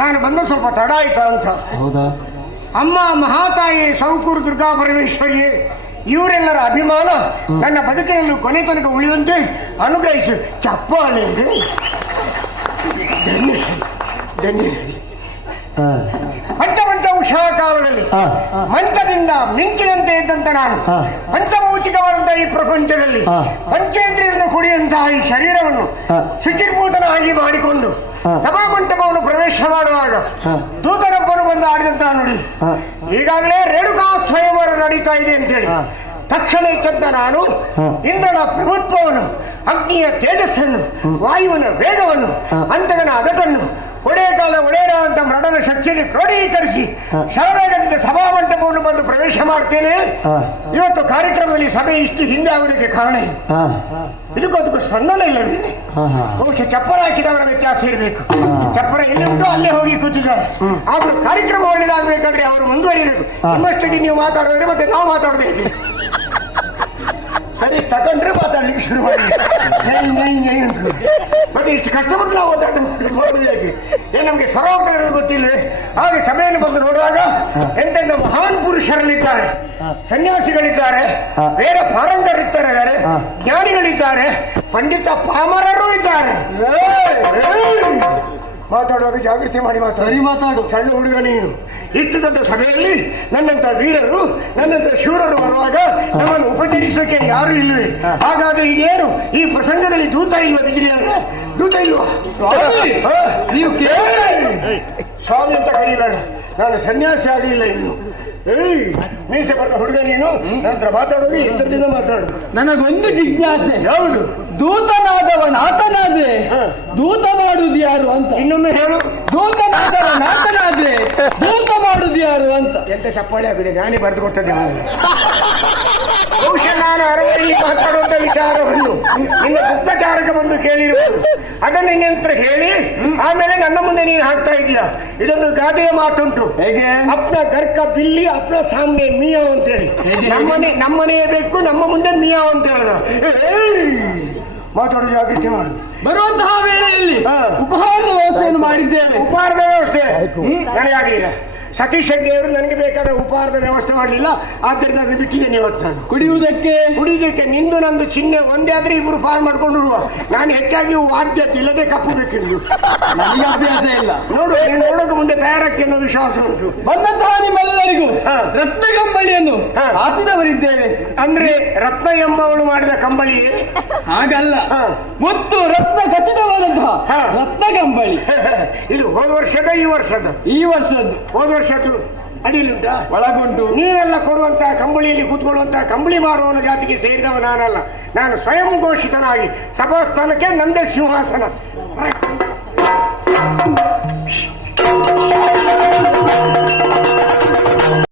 ನಾನು ಬಂದ ಸ್ವಲ್ಪ ತಡ ಆಯ್ತಾ ಅಂತ. ಹೌದಾ? ಅಮ್ಮ ಮಹಾತಾಯಿ ಸೌಕೂರು ದುರ್ಗಾ ಪರಮೇಶ್ವರಿ ಇವರೆಲ್ಲರ ಅಭಿಮಾನ ನನ್ನ ಬದುಕಿನಲ್ಲೂ ಕೊನೆ ತನಕ ಉಳಿಯುವಂತೆ ಅನುಗ್ರಹಿಸು. ಚಪ್ಪಾಳೆ ಪಂಚ ಉಷಾಕಾಲದಲ್ಲಿ ಮಂಚದಿಂದ ಮಿಂಚಿನಂತೆ ಇದ್ದಂತ ನಾನು ಪಂಚಭೌತಿಕವಾದಂತಹ ಈ ಪ್ರಪಂಚದಲ್ಲಿ ಪಂಚೇಂದ್ರಿಯದಿಂದ ಕೂಡಿದಂತಹ ಈ ಶರೀರವನ್ನು ಶುಚಿರ್ಭೂತನಾಗಿ ಮಾಡಿಕೊಂಡು ಸಭಾಮಂಟಪವನ್ನು ಪ್ರವೇಶ ಮಾಡುವಾಗ ದೂತನೊಬ್ಬನು ಬಂದು ಆಡಿದಂತಹ ನುಡಿ, ಈಗಾಗಲೇ ರೇಣುಕಾ ಸ್ವಯಂವರ ನಡೀತಾ ಇದೆ ಅಂತೇಳಿ ತಕ್ಷಣ ಎಚ್ಚೆತ್ತ ನಾನು ಇಂದ್ರನ ಪ್ರಭುತ್ವವನ್ನು, ಅಗ್ನಿಯ ತೇಜಸ್ಸನ್ನು, ವಾಯುವಿನ ವೇಗವನ್ನು, ಅಂತಗನ ಅದಟನ್ನು, ಒಡೆಯ ಕಾಲ ಒಡೆಯರಾದಂತ ಮೃಡನ ಶಕ್ತಿಯನ್ನು ಕ್ರೋಢೀಕರಿಸಿ ಶರಣಾಗತಿಗೆ ಸಭಾಮಂಟಪವನ್ನು ಬಂದು ಪ್ರವೇಶ ಮಾಡ್ತೇನೆ. ಇವತ್ತು ಕಾರ್ಯಕ್ರಮದಲ್ಲಿ ಸಭೆ ಇಷ್ಟು ಹಿಂದೆ ಆಗೋದಕ್ಕೆ ಕಾರಣ ಇದಕ್ಕೂ ಸ್ಪಂದನೆ ಇಲ್ಲವೇ? ಬಹುಶಃ ಚಪ್ಪರ ಹಾಕಿದವರ ವ್ಯತ್ಯಾಸ ಇರಬೇಕು. ಚಪ್ಪರ ಎಲ್ಲಿ ಉಂಟು ಅಲ್ಲೇ ಹೋಗಿ ಕೂತಿದ್ದಾರೆ. ಆದ್ರೂ ಕಾರ್ಯಕ್ರಮ ಒಳ್ಳೆದಾಗಬೇಕಾದ್ರೆ ಅವರು ಮುಂದುವರಿಯಬೇಕು. ನಿಮ್ಮಷ್ಟಿಗೆ ನೀವು ಮಾತಾಡಿದ್ರೆ ಮತ್ತೆ ನಾವು ಮಾತಾಡಬೇಕು. ಸರಿ ತಗೊಂಡ್ರೆ ಮಾತಾಡ್ಲಿಕ್ಕೆ ಶುರು ಮಾಡಿ ಮತ್ತೆ ಇಷ್ಟು ಕಷ್ಟಪಟ್ಟು ನಾವು ಓದಾಟಕ್ಕೆ ನಮಗೆ ಸ್ವರೋಕ್ತ ಗೊತ್ತಿಲ್ವೇ? ಹಾಗೆ ಸಭೆಯನ್ನು ಬಂದು ನೋಡುವಾಗ ಎಂತೆಂಥ ಮಹಾನ್ ಪುರುಷರಲ್ಲಿದ್ದಾರೆ, ಸನ್ಯಾಸಿಗಳಿದ್ದಾರೆ, ಬೇರೆ ಪಾರಂಗರಿದ್ದಾರೆ, ಜ್ಞಾನಿಗಳಿದ್ದಾರೆ, ಪಂಡಿತ ಪಾಮರರು ಇದ್ದಾರೆ. ಮಾತಾಡುವಾಗ ಜಾಗೃತಿ ಮಾಡಿ ಮಾತಾಡು. ಸಣ್ಣ ಹುಡುಗ ನೀನು. ಇಷ್ಟು ದೊಡ್ಡ ಸಭೆಯಲ್ಲಿ ನನ್ನಂತ ವೀರರು, ನನ್ನಂತ ಶೂರರು ಬರುವಾಗ ನಮ್ಮನ್ನು ಉಪಚರಿಸೋಕೆ ಯಾರು ಇಲ್ಲವೇ? ಹಾಗಾದ್ರೆ ಈಗೇನು ಈ ಪ್ರಸಂಗದಲ್ಲಿ ದೂತ ಇಲ್ವಾ? ಬಿಜಿರಿಯಾರೆ ದೂತ ಇಲ್ವಾ? ನೀವು ಸ್ವಾಮಿ ಅಂತ ಕರೀಬೇಡ, ನಾನು ಸನ್ಯಾಸಿ ಆಗಲಿಲ್ಲ ಇನ್ನು. ಮೀಸೆ ಬರ್ತ ಹುಡುಗ ನೀನು. ನಂತರ ಮಾತಾಡೋದು ಇತರದಿಂದ ಮಾತಾಡು. ನನಗೊಂದು ಜಿಜ್ಞಾಸೆ. ಯಾವುದು? ದೂತನಾದವನಾತನಾದ್ರೆ ದೂತ ಮಾಡುದು ಯಾರು ಅಂತ. ಇನ್ನೊಮ್ಮೆ ಹೇಳು. ದೂತನಾದವನಾತನಾದ್ರೆ ದೂತ ಮಾಡುದು ಯಾರು ಅಂತ. ಎಂತ ಚಪ್ಪಾಳೆ ಆಗಿದೆ, ನಾನೇ ಬರೆದು ಕೊಟ್ಟದ್ದೆ. ಬಹುಶಃ ನಾನು ಅರವಲ್ಲಿ ಮಾತಾಡುವಂತ ವಿಚಾರವನ್ನು ನಿನ್ನ ಗುಪ್ತಚಾರಕ್ಕೆ ಬಂದು ಕೇಳಿರುವುದು. ಅದನ್ನು ಇನ್ನಂತರ ಹೇಳಿ ಆಮೇಲೆ ನನ್ನ ಮುಂದೆ ನೀನು ಹಾಕ್ತಾ ಇದೀಯ. ಇದೊಂದು ಗಾದೆಯ ಮಾತುಂಟು, ಹೇಗೆ? ಅಪ್ನ ಗರ್ಕ ಬಿಲ್ಲಿ ಅಪ್ನ ಸಾಮ್ನೆ ಮಿಯಾವ್ ಅಂತೇಳಿ. ನಮ್ಮನೆಯೇ ಬೇಕು, ನಮ್ಮ ಮುಂದೆ ಮಿಯಾವ್ ಅಂತ ಹೇಳ. ಮಾತಾಡೋ ಜಾಗೃತಿ ಮಾಡು. ಬರುವಂತಹ ವೇಳೆಯಲ್ಲಿ ಉಪಹಾರದ ವ್ಯವಸ್ಥೆಯನ್ನು ಮಾಡಿದ್ದೇವೆ. ಉಪಹಾರದ ವ್ಯವಸ್ಥೆ ನನಗಾಗಲಿಲ್ಲ. ಸತೀಶ್ ಹೆಗ್ಡೆ ಅವರು ನನಗೆ ಬೇಕಾದ ಉಪಹಾರದ ವ್ಯವಸ್ಥೆ ಮಾಡಲಿಲ್ಲ. ಆದ್ದರಿಂದ ಅದನ್ನು ಬಿಟ್ಟಿದ್ದೇನೆ ಇವತ್ತು. ನಾನು ಕುಡಿಯೋದಕ್ಕೆ ನಿಂದು ನಂದು ಚಿಹ್ನೆ ಒಂದೇ ಆದ್ರೆ ಇಬ್ರು ಪಾರ್ ಮಾಡ್ಕೊಂಡಿರುವ. ನಾನು ಹೆಚ್ಚಾಗಿ ವಾದ್ಯತೆ ಇಲ್ಲದೆ ಕಪ್ಪು ಬೇಕಿದ್ದು ನನಗೆ ಅಭ್ಯಾಸ ಇಲ್ಲ. ನೋಡೋಕೆ ಮುಂದೆ ತಯಾರಕ್ಕೆ ಅನ್ನೋ ವಿಶ್ವಾಸ ಉಂಟು. ಬಂದಂತಹ ನಿಮ್ಮೆಲ್ಲರಿಗೂ ರತ್ನ ಕಂಬಳಿಯನ್ನು ಹಾಸಿದವರಿದ್ದೇವೆ. ಅಂದ್ರೆ ರತ್ನ ಎಂಬವಳು ಮಾಡಿದ ಕಂಬಳಿಯೇ? ಹಾಗಲ್ಲ, ಮುತ್ತು ರತ್ನ ಖಚಿತವಾದಂತಹ ರತ್ನ ಕಂಬಳಿ. ಇದು ಹೋದ ವರ್ಷದ ಈ ವರ್ಷದ್ದು. ಹೋದ ವರ್ಷದ್ದು ಅಡಿಯಲ್ಲುಂಟಾ? ಒಳಗುಂಟು. ನೀವೆಲ್ಲ ಕೊಡುವಂತಹ ಕಂಬಳಿಯಲ್ಲಿ ಕೂತ್ಕೊಳ್ಳುವಂತಹ ಕಂಬಳಿ ಮಾರುವವನ ಜಾತಿಗೆ ಸೇರಿದವ ನಾನಲ್ಲ. ನಾನು ಸ್ವಯಂ ಘೋಷಿತನಾಗಿ ಸಭಾಸ್ಥಾನಕ್ಕೆ ನಂದೇ ಸಿಂಹಾಸನ.